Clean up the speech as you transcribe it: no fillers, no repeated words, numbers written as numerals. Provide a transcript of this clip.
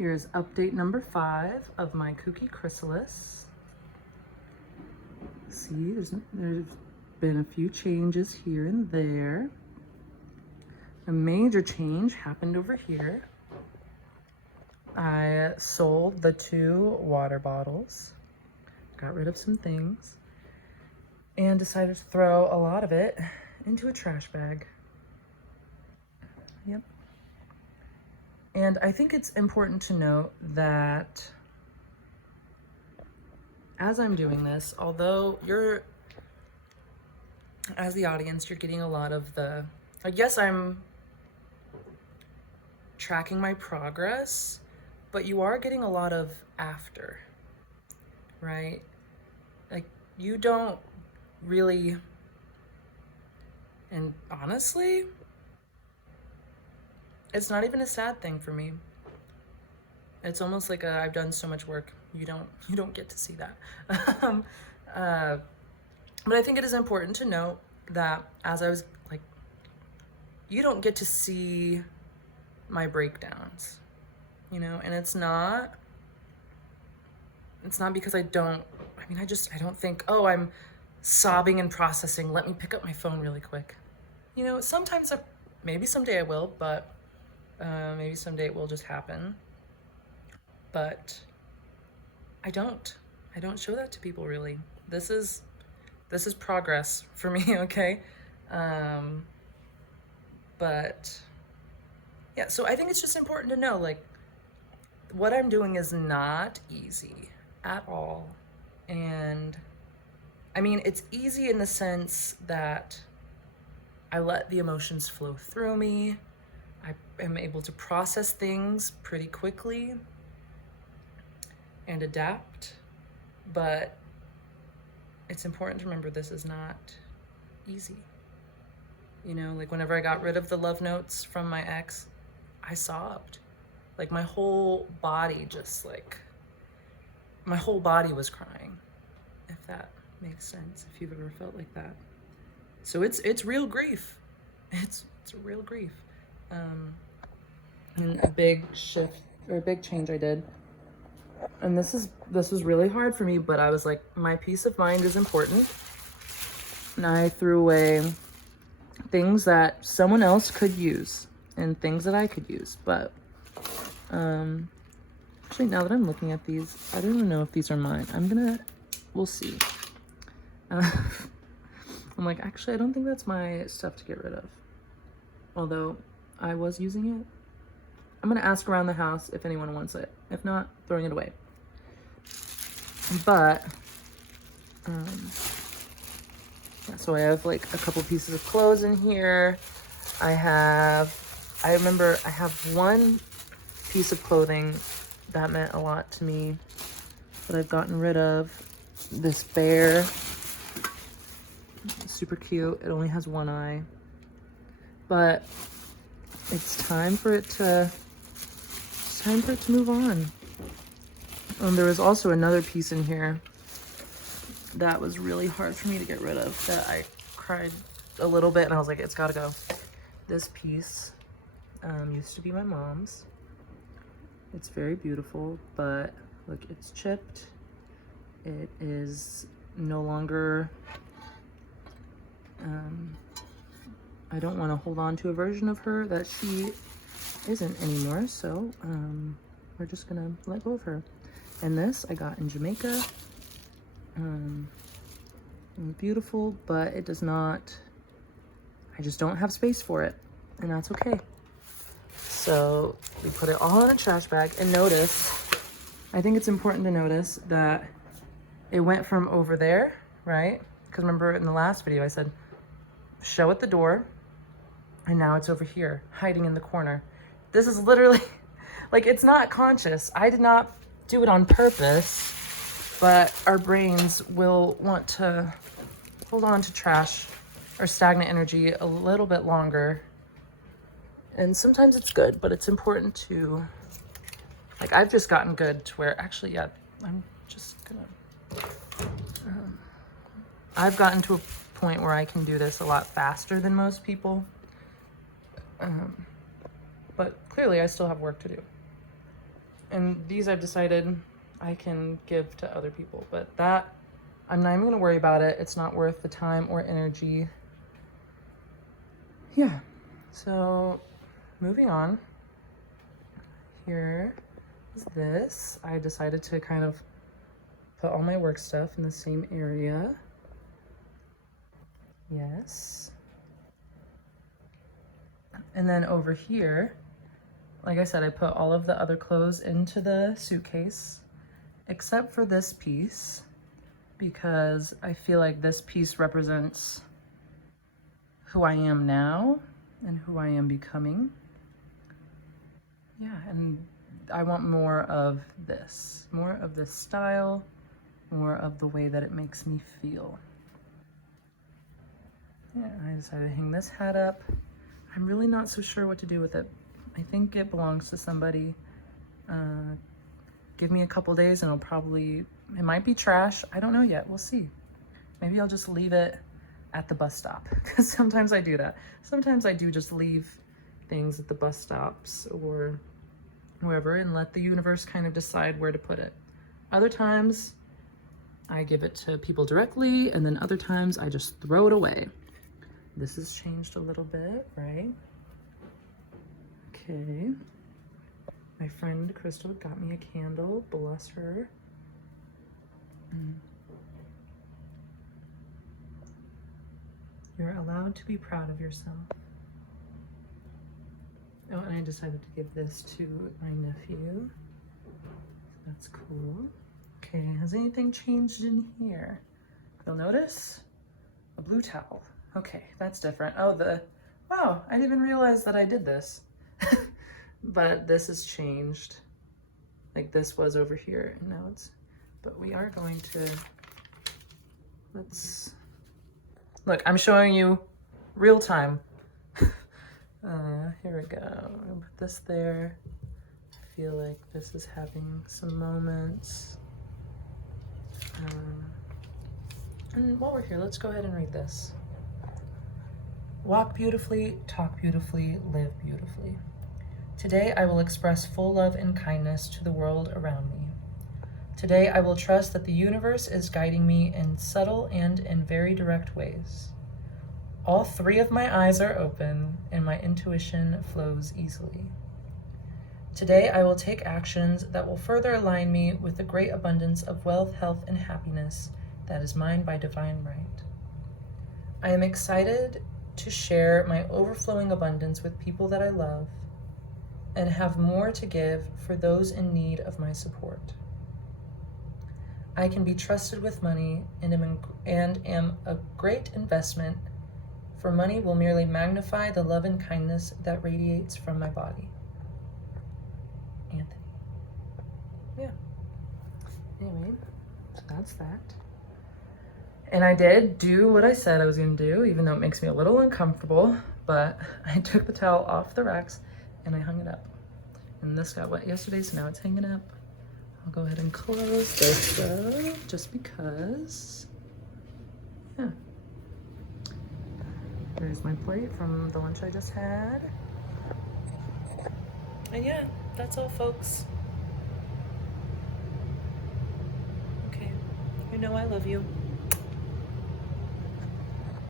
Here's update number 5 of my Kooky Chrysalis. See, there's been a few changes here and there. A major change happened over here. I sold the 2 water bottles, got rid of some things, and decided to throw a lot of it into a trash bag. Yep. And I think it's important to note that as I'm doing this, although as the audience, you're getting a lot of the, I guess I'm tracking my progress, but you are getting a lot of after, right? Like, you don't really, and honestly, it's not even a sad thing for me. It's almost like I've done so much work, you don't get to see that. But I think it is important to note that as I was like, you don't get to see my breakdowns, you know, and it's not because I don't think, oh, I'm sobbing and processing, let me pick up my phone really quick. You know, sometimes maybe someday I will, but maybe someday it will just happen. But I don't show that to people, really. This is progress for me, okay? But yeah, so I think it's just important to know, like, what I'm doing is not easy at all. And I mean, it's easy in the sense that I let the emotions flow through me. I am able to process things pretty quickly and adapt, but it's important to remember this is not easy. You know, like whenever I got rid of the love notes from my ex, I sobbed. Like my whole body my whole body was crying, if that makes sense, if you've ever felt like that. So it's real grief. It's real grief. And a big shift or a big change I did. And this was really hard for me, but I was like, my peace of mind is important. And I threw away things that someone else could use and things that I could use. But actually, now that I'm looking at these, I don't even know if these are mine. We'll see. I'm like, actually, I don't think that's my stuff to get rid of. Although I was using it. I'm gonna ask around the house if anyone wants it. If not, throwing it away. But, yeah, so I have like a couple pieces of clothes in here. I remember I have one piece of clothing that meant a lot to me that I've gotten rid of. This bear, super cute. It only has one eye, but it's time for it to move on. There was also another piece in here that was really hard for me to get rid of, that I cried a little bit and I was like, it's gotta go. This piece used to be my mom's. It's very beautiful, but look, it's chipped. It is no longer, I don't want to hold on to a version of her that she isn't anymore, so we're just gonna let go of her. And this I got in Jamaica. Beautiful, but it does not, I just don't have space for it, and that's okay. So we put it all in a trash bag, and notice, I think it's important to notice that it went from over there, right? Because remember in the last video I said, show at the door, and now it's over here, hiding in the corner. This is literally, like, it's not conscious. I did not do it on purpose, but our brains will want to hold on to trash or stagnant energy a little bit longer. And sometimes it's good, but it's important to, like, I've just gotten good to where, actually, yeah, I'm just gonna, I've gotten to a point where I can do this a lot faster than most people. But clearly I still have work to do. And these I've decided I can give to other people, but that, I'm not even gonna worry about it. It's not worth the time or energy. Yeah, so moving on. Here is this. I decided to kind of put all my work stuff in the same area. Yes. And then over here, like I said, I put all of the other clothes into the suitcase, except for this piece, because I feel like this piece represents who I am now and who I am becoming. Yeah, and I want more of this style, more of the way that it makes me feel. Yeah, I decided to hang this hat up. I'm really not so sure what to do with it. I think it belongs to somebody. Give me a couple days and it might be trash. I don't know yet, we'll see. Maybe I'll just leave it at the bus stop, because sometimes I do that. Sometimes I do just leave things at the bus stops or wherever and let the universe kind of decide where to put it. Other times I give it to people directly, and then other times I just throw it away. This has changed a little bit, right? Okay. My friend Crystal got me a candle, bless her. You're allowed to be proud of yourself. Oh, and I decided to give this to my nephew. That's cool. Okay, has anything changed in here? You'll notice a blue towel. Okay, that's different. Oh, wow, I didn't even realize that I did this. But this has changed. Like this was over here and now but we are going to, look, I'm showing you real time. Here we go. I'm gonna put this there. I feel like this is having some moments. And while we're here, let's go ahead and read this. Walk beautifully, talk beautifully, live beautifully. Today I will express full love and kindness to the world around me. Today I will trust that the universe is guiding me in subtle and in very direct ways. All three of my eyes are open and my intuition flows easily. Today I will take actions that will further align me with the great abundance of wealth, health, and happiness that is mine by divine right. I am excited to share my overflowing abundance with people that I love and have more to give for those in need of my support. I can be trusted with money and am a great investment, for money will merely magnify the love and kindness that radiates from my body. Anthony. Yeah. Anyway, so that's that. And I did do what I said I was gonna do, even though it makes me a little uncomfortable, but I took the towel off the racks and I hung it up. And this got wet yesterday, so now it's hanging up. I'll go ahead and close this up, just because. Yeah. There's my plate from the lunch I just had. And yeah, that's all, folks. Okay, you know I love you.